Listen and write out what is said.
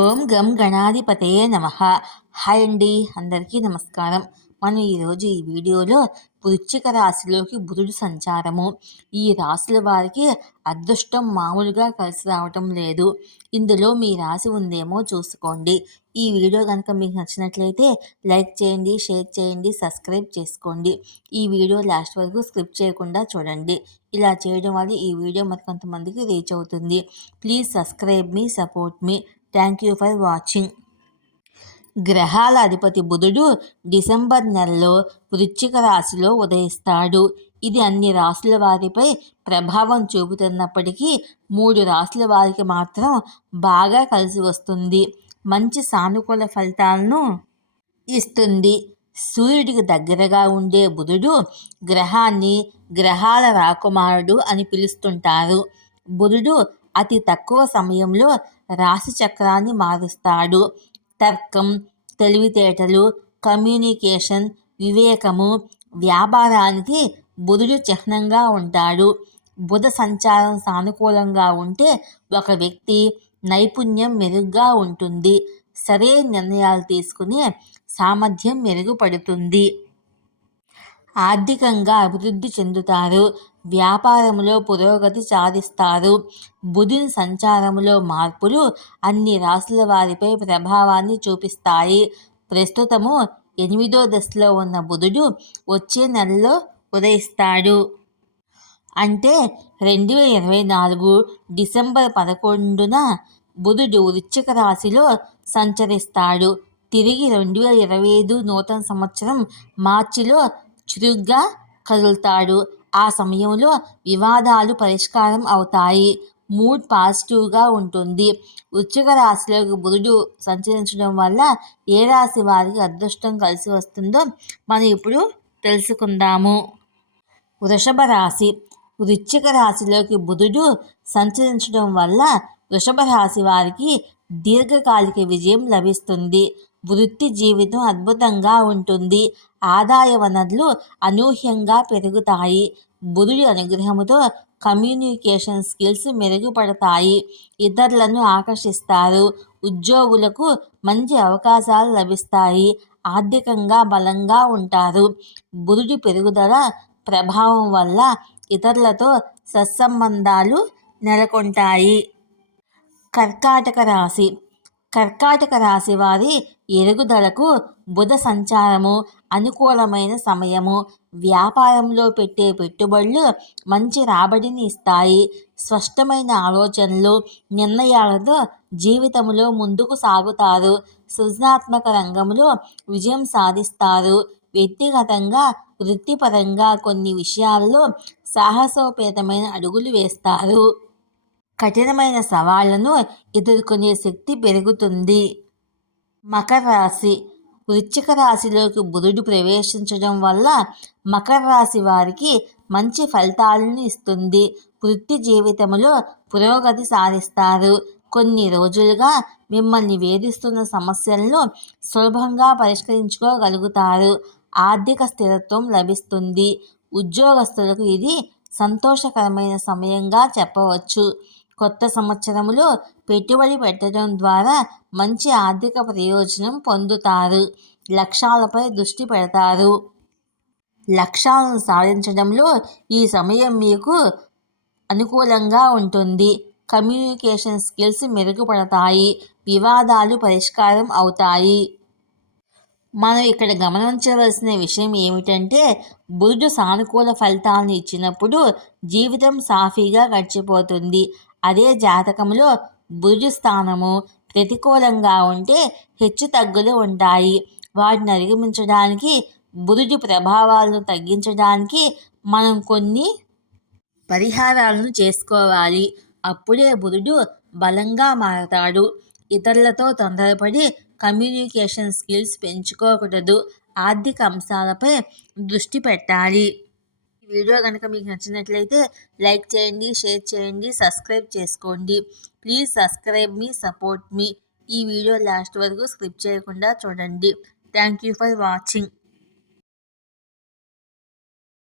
ఓం గం గణాధిపతయే నమః. హాయ్ అండి, అందరికీ నమస్కారం. మనం ఈరోజు ఈ వీడియోలో వృశ్చిక రాశిలోకి బుధుడు సంచారము, ఈ రాశుల వారికి అదృష్టం మామూలుగా కలిసి రావటం లేదు. ఇందులో మీ రాశి ఉందేమో చూసుకోండి. ఈ వీడియో కనుక మీకు నచ్చినట్లయితే లైక్ చేయండి, షేర్ చేయండి, సబ్స్క్రైబ్ చేసుకోండి. ఈ వీడియో లాస్ట్ వరకు స్కిప్ చేయకుండా చూడండి. ఇలా చేయడం వల్ల ఈ వీడియో మరికొంతమందికి రీచ్ అవుతుంది. Please subscribe me, support me. Thank you for watching. గ్రహాల అధిపతి బుధుడు డిసెంబర్ నెలలో వృశ్చిక రాశిలో ఉదయిస్తాడు. ఇది అన్ని రాశుల వారిపై ప్రభావం చూపుతున్నప్పటికీ 3 రాశుల వారికి మాత్రం బాగా కలిసి వస్తుంది. మంచి సానుకూల ఫలితాలను ఇస్తుంది. సూర్యుడికి దగ్గరగా ఉండే బుధుడు గ్రహాన్ని గ్రహాల రాకుమారుడు అని పిలుస్తుంటారు. బుధుడు అతి తక్కువ సమయంలో రాశి చక్రాన్ని మారుస్తాడు. తర్కం, తెలివితేటలు, కమ్యూనికేషన్, వివేకము, వ్యాపారానికి బుధుడు చిహ్నంగా ఉంటాడు. బుధ సంచారం సానుకూలంగా ఉంటే ఒక వ్యక్తి నైపుణ్యం మెరుగ్గా ఉంటుంది. సరైన నిర్ణయాలు తీసుకునే సామర్థ్యం మెరుగుపడుతుంది. ఆర్థికంగా అభివృద్ధి చెందుతారు. వ్యాపారంలో పురోగతి సాధిస్తారు. బుధుని సంచారంలో మార్పులు అన్ని రాశుల వారిపై ప్రభావాన్ని చూపిస్తాయి. ప్రస్తుతము 8వ దశలో ఉన్న బుధుడు వచ్చే నెలలో ఉదయిస్తాడు. అంటే 2024 డిసెంబర్ 11న బుధుడు వృశ్చిక రాశిలో సంచరిస్తాడు. తిరిగి 2025 నూతన సంవత్సరం మార్చిలో చురుగ్గా కదులుతాడు. ఆ సమయంలో వివాదాలు పరిష్కారం అవుతాయి. మూడ్ పాజిటివ్గా ఉంటుంది. వృశ్చిక రాశిలోకి బుధుడు సంచరించడం వల్ల ఏ రాశి వారికి అదృష్టం కలిసి వస్తుందో మనం ఇప్పుడు తెలుసుకుందాము. వృషభ రాశి. వృశ్చిక రాశిలోకి బుధుడు సంచరించడం వల్ల వృషభ రాశి వారికి దీర్ఘకాలిక విజయం లభిస్తుంది. వృత్తి జీవితం అద్భుతంగా ఉంటుంది. ఆదాయ వనరులు అనూహ్యంగా పెరుగుతాయి. బుధుడి అనుగ్రహంతో కమ్యూనికేషన్ స్కిల్స్ మెరుగుపడతాయి. ఇతరులను ఆకర్షిస్తారు. ఉద్యోగులకు మంచి అవకాశాలు లభిస్తాయి. ఆర్థికంగా బలంగా ఉంటారు. బుధుడి పెరుగుదల ప్రభావం వల్ల ఇతరులతో సత్సంబంధాలు నెలకొంటాయి. కర్కాటక రాశి. కర్కాటక రాశి వారి ఎదుగుదలకు బుధ సంచారము అనుకూలమైన సమయము. వ్యాపారంలో పెట్టే పెట్టుబడులు మంచి రాబడిని ఇస్తాయి. స్పష్టమైన ఆలోచనలు, నిర్ణయాలతో జీవితంలో ముందుకు సాగుతారు. సృజనాత్మక రంగంలో విజయం సాధిస్తారు. వ్యక్తిగతంగా, వృత్తిపరంగా కొన్ని విషయాల్లో సాహసోపేతమైన అడుగులు వేస్తారు. కఠినమైన సవాళ్లను ఎదుర్కొనే శక్తి పెరుగుతుంది. మకర రాశి. వృశ్చిక రాశిలోకి బుధుడు ప్రవేశించడం వల్ల మకర రాశి వారికి మంచి ఫలితాలను ఇస్తుంది. వృత్తి జీవితంలో పురోగతి సాధిస్తారు. కొన్ని రోజులుగా మిమ్మల్ని వేధిస్తున్న సమస్యలను సులభంగా పరిష్కరించుకోగలుగుతారు. ఆర్థిక స్థిరత్వం లభిస్తుంది. ఉద్యోగస్తులకు ఇది సంతోషకరమైన సమయంగా చెప్పవచ్చు. కొత్త సంవత్సరంలో పెట్టుబడి పెట్టడం ద్వారా మంచి ఆర్థిక ప్రయోజనం పొందుతారు. లక్ష్యాలపై దృష్టి పెడతారు. లక్ష్యాలను సాధించడంలో ఈ సమయం మీకు అనుకూలంగా ఉంటుంది. కమ్యూనికేషన్ స్కిల్స్ మెరుగుపడతాయి. వివాదాలు పరిష్కారం అవుతాయి. మనం ఇక్కడ గమనించవలసిన విషయం ఏమిటంటే, బుధుడు సానుకూల ఫలితాలను ఇచ్చినప్పుడు జీవితం సాఫీగా గడిచిపోతుంది. అదే జాతకంలో బుధుడు స్థానము ప్రతికూలంగా ఉంటే హెచ్చు తగ్గులు ఉంటాయి. వాటిని అధిగమించడానికి, బుధుడి ప్రభావాలను తగ్గించడానికి మనం కొన్ని పరిహారాలను చేసుకోవాలి. అప్పుడే బుధుడు బలంగా మారతాడు. ఇతరులతో తొందరపడి కమ్యూనికేషన్ స్కిల్స్ పెంచుకోకూడదు. ఆర్థిక అంశాలపై దృష్టి పెట్టాలి. ఈ వీడియో కనుక మీకు నచ్చినట్లయితే లైక్ చేయండి, షేర్ చేయండి, సబ్స్క్రైబ్ చేసుకోండి. ప్లీజ్ సబ్స్క్రైబ్ మీ, సపోర్ట్ మీ. ఈ వీడియో లాస్ట్ వరకు స్కిప్ చేయకుండా చూడండి. Thank you for watching.